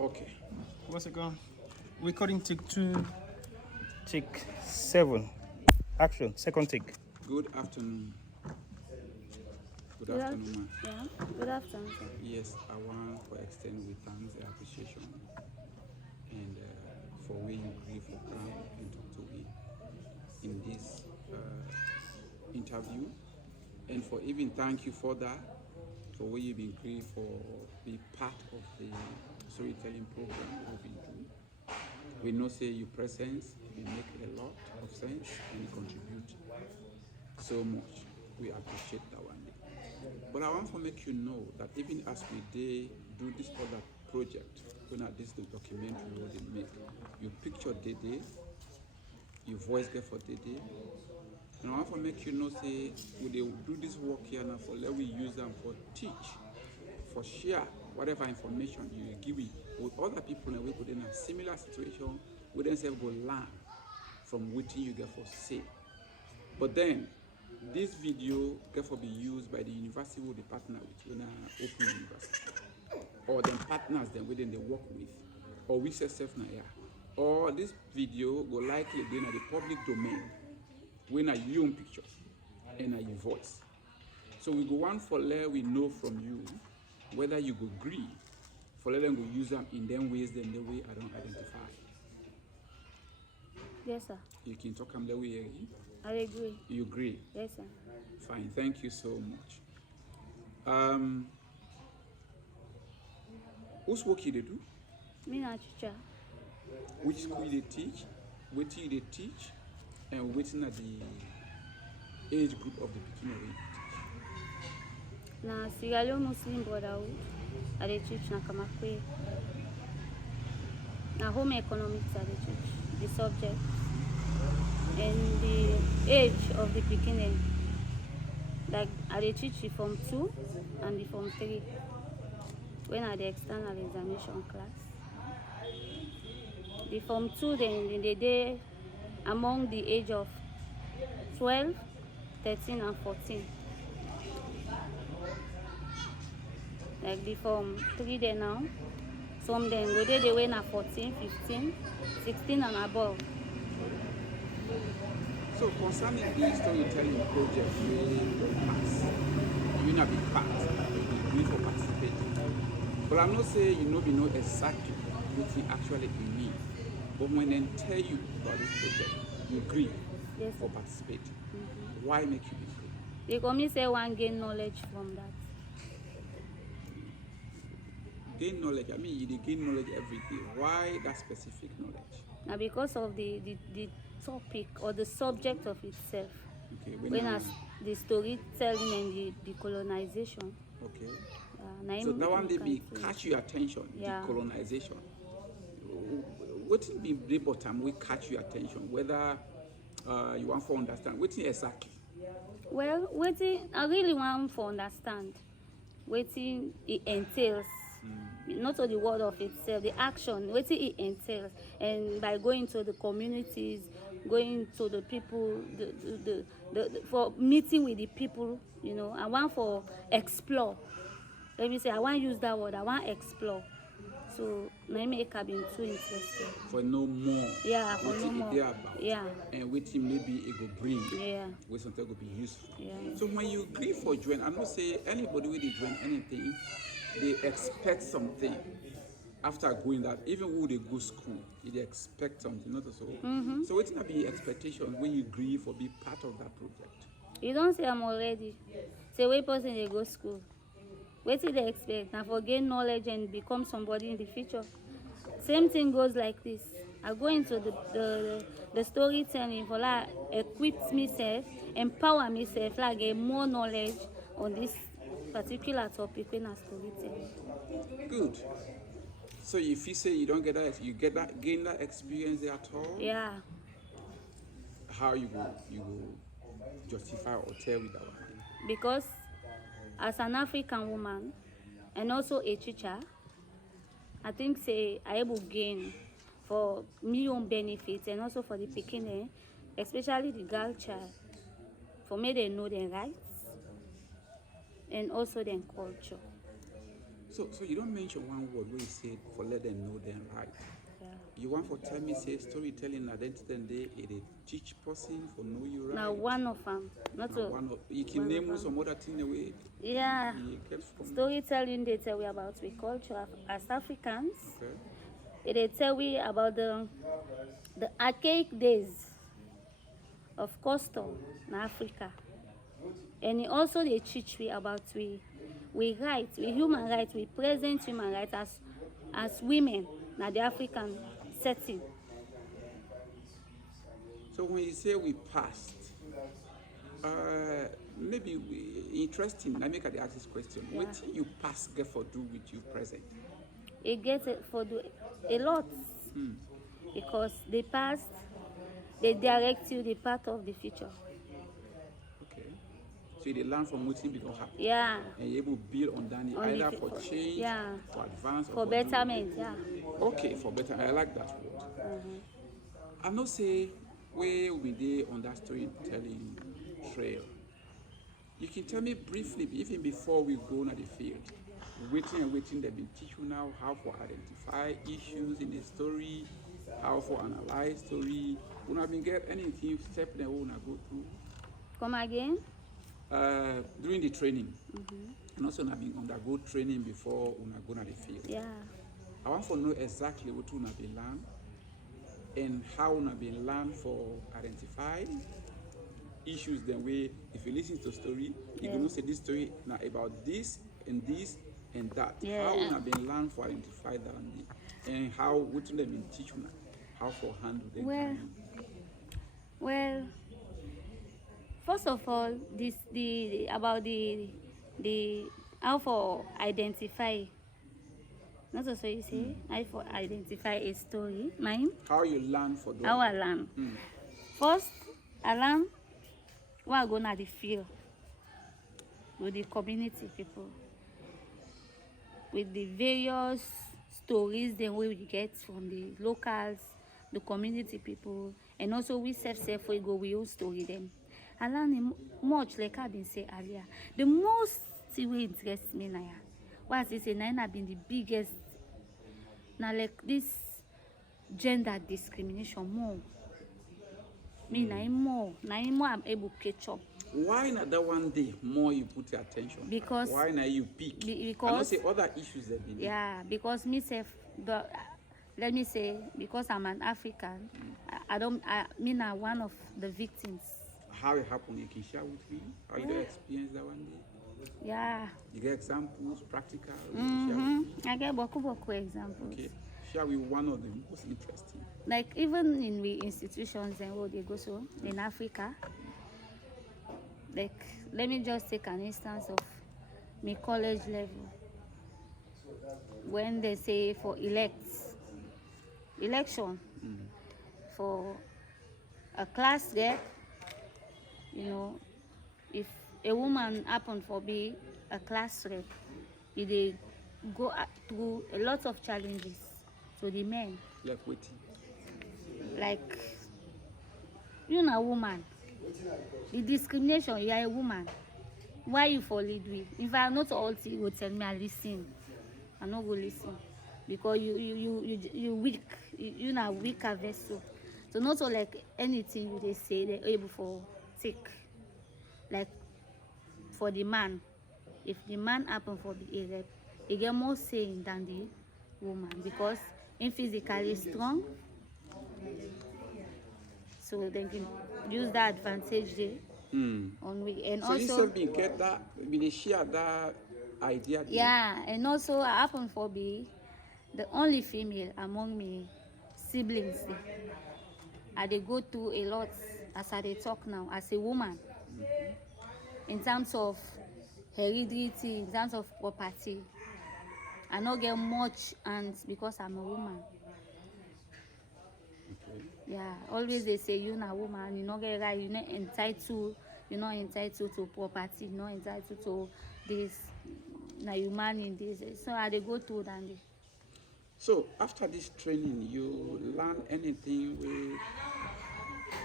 Okay. What's it going? Recording take 2, take 7. Action. Second take. Good afternoon. Good afternoon, ma. Yeah. Good afternoon, sir. Yes, I want to extend with thanks and appreciation and for where you agree for come and talk to me in this interview, and for even thank you for that, for where you've been agree for be part of the storytelling program we've been doing. We know say your presence will make a lot of sense and you contribute so much. We appreciate that one. But I want to make you know that even as we do this other project, when at this the documentary what they make, you picture Dede, your voice get for Dede. And I want to make you know say we they do this work here now for let we use them for teach, for share whatever information you give it with other people and we put in a similar situation, we themselves go learn from what you get for say. But then this video get for be used by the university who they partner with, in an open university, or the partners then within they work with, or we say self na here. Or this video go likely be in the public domain, when are your own picture and are your voice. So we go one for let we know from you whether you go agree for let them go use them in them ways than the way I don't identify. Yes, sir. You can talk them the way you agree. I agree. You agree? Yes, sir. Fine, thank you so much. Whose work you they do? Me na teacher. Which school they teach? What you they teach? And what's not the age group of the beginner you teach? Na Sierra Leone Muslim Brotherhood. I dey teach na Kamakwe. Na home economics I dey teach. The subject and the age of the beginning. Like I dey teach the Form 2 and the Form 3. When I the external examination class. The Form 2 then they dey among the age of 12, 13 and 14. Like the Form 3 there now. Some then go they way na 14, 15, 16 and above. So concerning the storytelling project we pass, you not be part, you need for participating. But I'm not saying you know exactly what you actually need. But when they tell you about this project, you agree for participating. Mm-hmm. Why make you agree? Because me say one gain knowledge from that. Gain knowledge, I mean you gain knowledge every day. Why that specific knowledge? Now because of the topic or the subject of itself. Okay. When as the storytelling and the colonization. Okay. So that one they be catch your attention, the colonization. What will be the bottom will catch your attention, whether you want to understand what exactly? Well, I really want to understand what it entails. Not only the word of itself, the action, what it entails, and by going to the communities, going to the people, for meeting with the people, you know, I want for explore. Let me say, I want to use that word. I want to explore. So, let me make being too interested. For no more. Yeah, for no more. About. Yeah. And which maybe it will bring. Yeah. Which something will be useful. Yeah. So when you agree for join, I'm not saying anybody will join anything, they expect something after going that. Even who they go school, they expect something, not so. Mm-hmm. So what's not be expectation when you agree for be part of that project? You don't say I'm already. Say wait person they go school. What do they expect? Now for gain knowledge and become somebody in the future. Same thing goes like this. I go into the storytelling for like equip myself, empower myself, like get more knowledge on this particular topic when I storytelling. Good. So if you say you don't get that, you gain that experience there at all? Yeah. How you go justify or tell with that one? Because as an African woman and also a teacher, I think say I able gain for me own benefits and also for the Pekin, especially the girl child. For me they know their rights and also their culture. So you don't mention one word where you say for let them know them right. Yeah. You want for tell me say storytelling identity and they it teach person for know you right. Now one of them, not Now a, one of you can one name of some other thing away. yeah. You get from Storytelling they tell we about we culture as Africans. okay. They tell we about the archaic days of custom in Africa. And it also they teach we about we rights, we human rights, we present human rights as women na the African setting. So when you say we passed, maybe interesting. Let me ask this question. Yeah. What you pass get for do with you present? It gets it for a lot because the past they direct you the path of the future. Okay. So you dey learn from what become happen. Yeah. And you're able to build on that On the either for change, yeah. for advance, or For betterment, yeah. Okay, for better. I like that word. I know say where we dey on that storytelling trail. You can tell me briefly, even before we go on the field, waiting they've been teach you now how to identify issues in the story, how to analyze story. We not been get anything step that we wanna go through. Come again? During the training. And also not been undergo training before we go on the field. Yeah. I want to know exactly what we have been learned and how we have been learned for identify issues. Then we, if you listen to story, you can say this story now about this and that. Yeah. How we have been learned for identify that and how what we have been teaching how to handle them. Well, first of all, the about the how for identify. Not also you say how for identify a story. Mine. How you learn for those. How I learn. First, I learn when I go to the field with the community people, with the various stories then we get from the locals, the community people, and also we self we go we all story them. I learn much like I've been saying earlier. The most thing wey interest me now, what I say now been the biggest. Now like this gender discrimination more. Me now more I'm able to catch up. Why not that one day more you put your attention? Because why not you pick? Because I don't say other issues that been. Yeah, because myself, let me say, because I'm an African, I mean I'm one of the victims. How it happened? You can share with me how you experience that one day. Yeah. You get examples, practical. I get beaucoup examples. Okay. Share with one of the most interesting. Like even in the institutions and where they go so in Africa. Like let me just take an instance of my college level. When they say for election for a class there, you know, if a woman happen for be a class rep, they go through a lot of challenges to the men. Like waiting. Like you're a woman. The discrimination, you are a woman. Why you for lead with? If I am not all you go tell me I listen. I not go listen. Because you weak. You na weaker vessel. So not all like anything you they say they're able for take. Like for the man. If the man happen for be a rep, he get more saying than the woman because in physically strong. So they can use that advantage there on me. And so also you get that, they share that idea. Yeah, and also I happen for be the only female among me siblings. I they go through a lot as I they talk now as a woman. In terms of heredity, in terms of property. I don't get much and because I'm a woman. Okay. Yeah, always they say you're a woman, you not get right, you're not entitled to property, you're not entitled to this, now you man in this. So I they go through that. So after this training, you learn anything where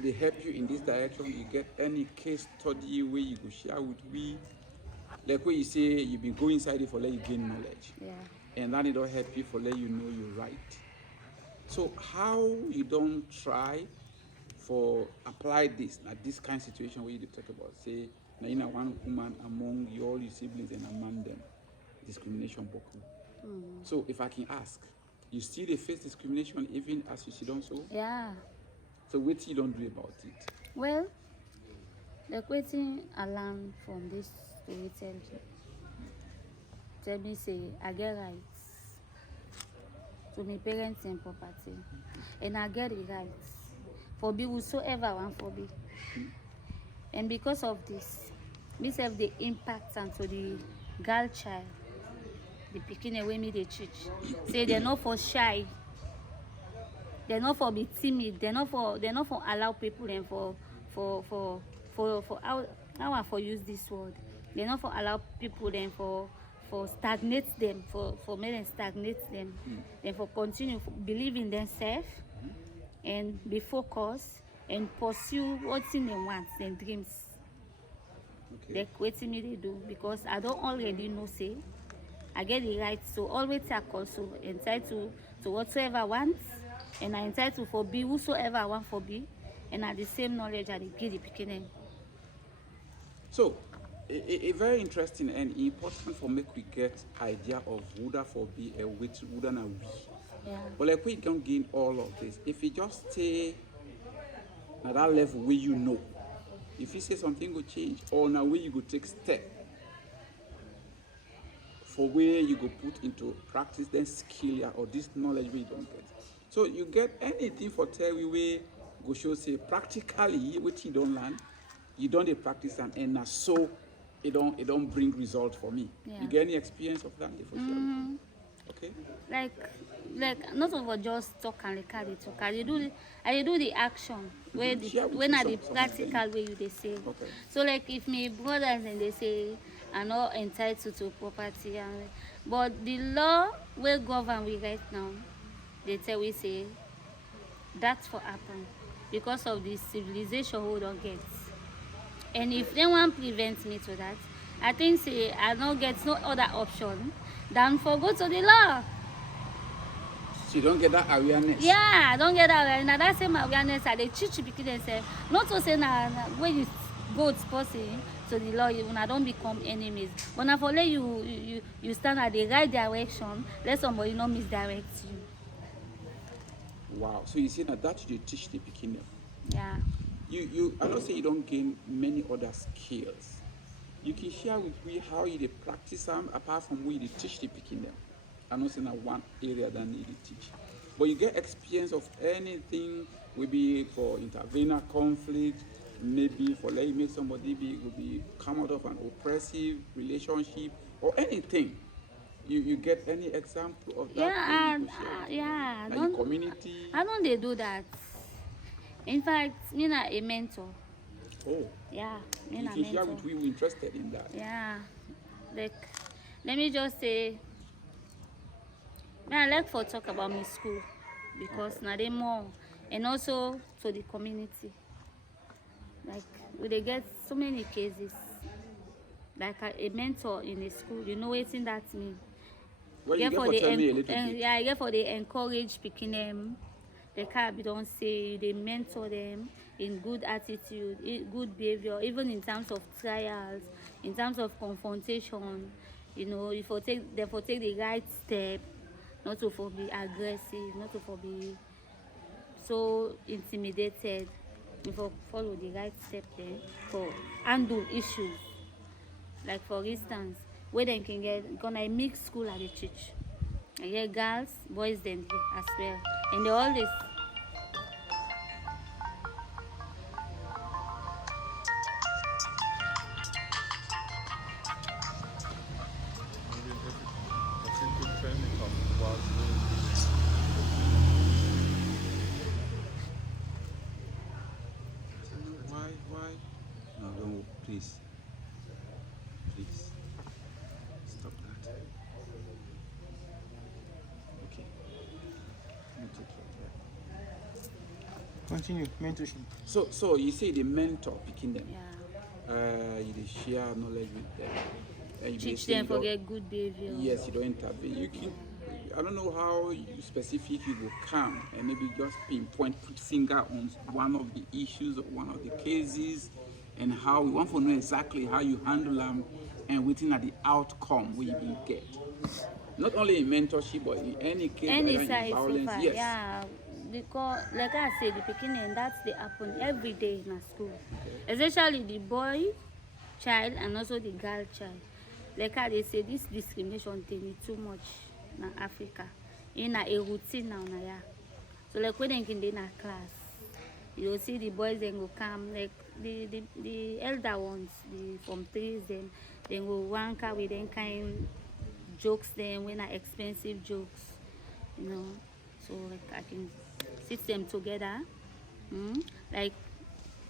they help you in this direction? You get any case study where you go share with me Like when you say you've been going inside it for let you gain knowledge. Yeah. And then it don't help you for let you know you're right. So how you don't try for apply this at this kind of situation where you talk about, say, now you know one woman among all your siblings and among them, discrimination boku. So if I can ask, you still dey face discrimination even as you sit down so? Yeah. So what you don't do about it? Well, the question I learned from this storytelling, tell me say I get rights to my parents and property, and I get the rights for be whosoever want for be. And because of this, me have the impact onto the girl child, the pikin away me they teach. Say they're not for shy, they're not for be timid, they're not for allow people and for how I for use this word. They're not for allow people then for stagnate them, for make them stagnate them, then for continue for believe in themselves and be focused and pursue what's in them wants, their dreams. Okay. Like waiting me they do because I don't already know say I get the right to always take also entitled to whatsoever I want, and I entitled for be whosoever I want for be, and at the same knowledge I dey give the beginning. So, a very interesting and important for make we get idea of would for be a which wouldn't a we. Yeah. But like we don't gain all of this. If you just stay at that level where you know, if you say something will change, or now where you go take step for where you go put into practice, then skill ya or this knowledge we don't get. So you get anything for tell we where go show say practically what you don't learn, you don't dey practice and so it don't bring result for me. Yeah. You get any experience of that for sure? Okay. Like not over just talk and record it talk. I dey do the action where Share with when me I the some practical way you they say. Okay. So like if my brothers and they say are not entitled to property and but the law where govern we right now, they tell we say that's for happen because of the civilization we don't get. And if they want prevent me to that, I think say I don't get no other option than for go to the law. So you don't get that awareness. Yeah, I don't get that awareness. Now that same awareness I dey teach people themselves. Not to say na when you go to person to the law, you una don't become enemies. But now for let you stand at the right direction, let somebody not misdirect you. Wow. So you see that you teach the beginner. Yeah. I don't say you don't gain many other skills. You can share with me how you dey practice them apart from where you dey teach the beginner. I don't say na one area that need to teach. But you get experience of anything, maybe for intervener conflict, maybe for let you make somebody be come out of an oppressive relationship or anything. You get any example of that? Yeah, you could share? yeah. Like your community. I don't they do that. In fact, me na a mentor. Oh. Yeah, me You na can share mentor. with people interested in that. Yeah, like let me just say, I like for talk about my school because now they more, and also to the community. Like we dey get so many cases. Like a mentor in a school, you know what that mean? Well, you get for tell me a little bit. Yeah, I get for they encourage picking them. They can't don't say they mentor them in good attitude, good behavior, even in terms of trials, in terms of confrontation. You know, if you take the right step, not to for be aggressive, not to for be so intimidated. If you follow the right step there for handle issues. Like for instance, where they can get gonna mix school at the church. I get girls, boys then as well. And they always Why? No, don't, please. Please. Stop that. Okay. Let me take care of Continue, mentorship. that. So you say the mentor picking them. yeah. You dey share knowledge with them. and they Teach say them you don't- forget good behavior. Yes, you don't intervene. You can. I don't know how specific you will come and maybe just pinpoint, put finger on one of the issues or one of the cases, and how we want to know exactly how you handle them and within at the outcome we will get. Not only in mentorship, but in any case, Any whether in side so violence. far, Yes. yeah. Because like I said, the beginning that's they happen every day in a school. Especially the boy child and also the girl child. Like how they say this discrimination thing is too much in Africa. In a routine now, yeah. So like when they in a class, you will see the boys then go come like the elder ones, the from threes then go wanker with them kind jokes them when are expensive jokes, you know. So like I can sit them together, like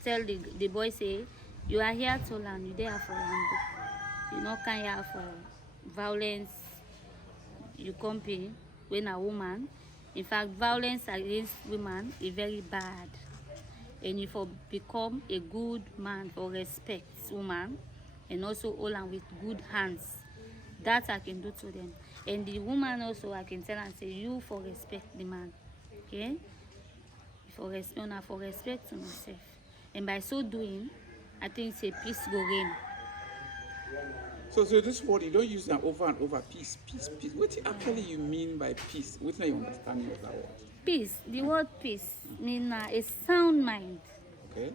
tell the boy say you are here to learn, you there for learn book. You not come here for violence. You come here when a woman. In fact, violence against women is very bad. And if you become a good man for respect woman and also hold on with good hands, that I can do to them. And the woman also I can tell and say you for respect the man. Okay? For respect to myself. And by so doing, I think say peace go reign. So this word you don't use that over and over. Peace. What actually you mean by peace? What's your understanding of that word? Peace, the word peace means a sound mind. Okay.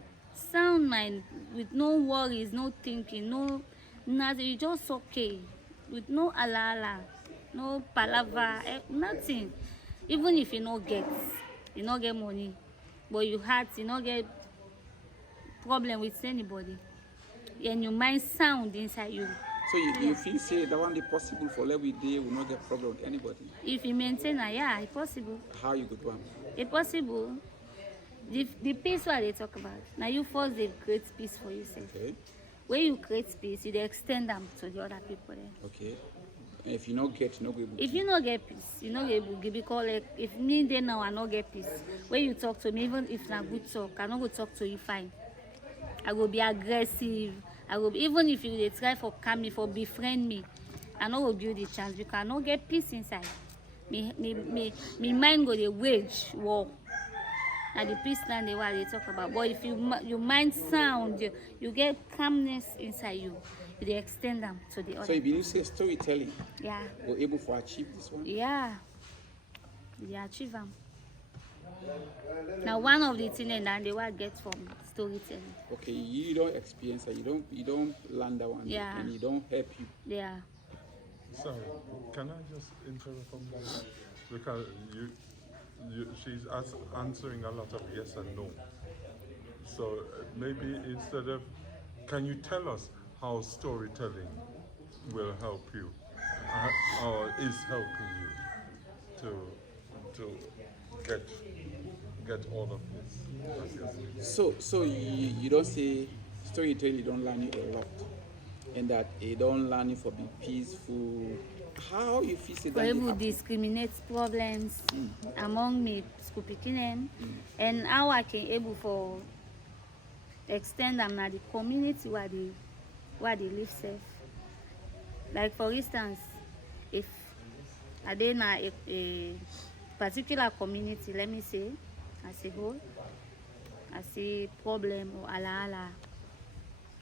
Sound mind with no worries, no thinking, no nothing. You just okay with no alala, no palava, nothing. Even if you not get money, but you had you not get problem with anybody, and your mind sound inside you. So you feel say that one be possible for every day will not get problem with anybody. If you maintain yeah, it's possible. How you go do one? It's possible. The peace what they talk about. Now you first they create peace for yourself. Okay. When you create peace, you dey extend them to the other people. Okay. And if you not get, you not go able If to. you not get peace, you not able to give because like if me there now I not get peace. When you talk to me, even if na good talk, I not go talk to you fine. I go be aggressive. Even if you dey try for calm me, for befriend me, I not go build the chance because I not get peace inside. Me mind go dey wage war. Na the peace land they what they talk about. But if your mind sound, you get calmness inside you. You dey extend them to the other. So you believe say storytelling Yeah. we're able to achieve this one? Yeah. You achieve them. Now one of the things that they will get from storytelling. Okay, you don't experience it, you don't learn that one, Yeah. and you don't help you. Yeah. Sorry, can I just interrupt on that? Because she's answering a lot of yes and no. So maybe instead of, can you tell us how storytelling will help you, or is helping you to get all of this? So you don't say storytelling, you don't learn you a lot, and that you don't learn you for being peaceful. How you feel say For that able happen? discriminate problems among me school picking and how I can able for extend them na the community where they live safe. Like for instance, if I dey na a particular community, let me say, as a whole, I see problem or ala.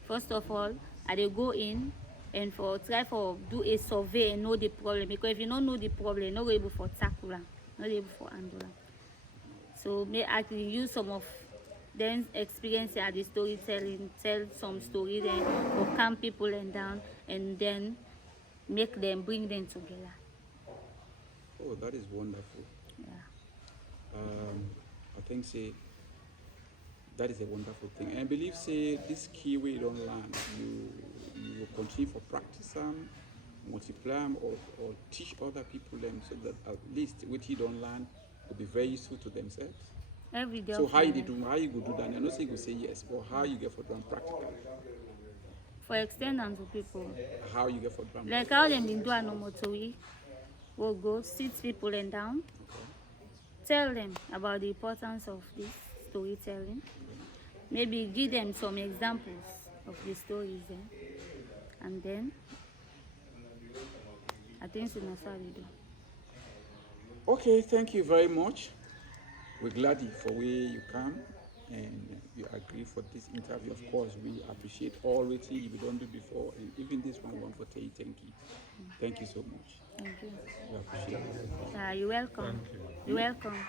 First of all, I dey go in and try for do a survey and know the problem, because if you don't know the problem, you're not able for tackle am, not able for handle am. So I can use some of them experience at the storytelling, tell some story then, or calm people and down, and then bring them together. Oh, that is wonderful. Yeah. I think say that is a wonderful thing, and I believe say this key way you don't learn, you will continue for practice them, multiply them, or teach other people them, so that at least what you don't learn will be very useful to themselves. Every day. So how you go do that? I know say you go say yes, but how you get for them practically? For extend them to people. How you get for them? Like how them been doing no motorway. We'll go sit people and down. Tell them about the importance of this storytelling. Maybe give them some examples of the stories then. And then I think so na so I dey do. Okay, thank you very much. We're glad for where you come and you agree for this interview. Of course, we appreciate all waiting you don't do before, and even this one for tell you thank you. Thank you so much. Thank you. We appreciate it. You're welcome. Thank you. You're welcome.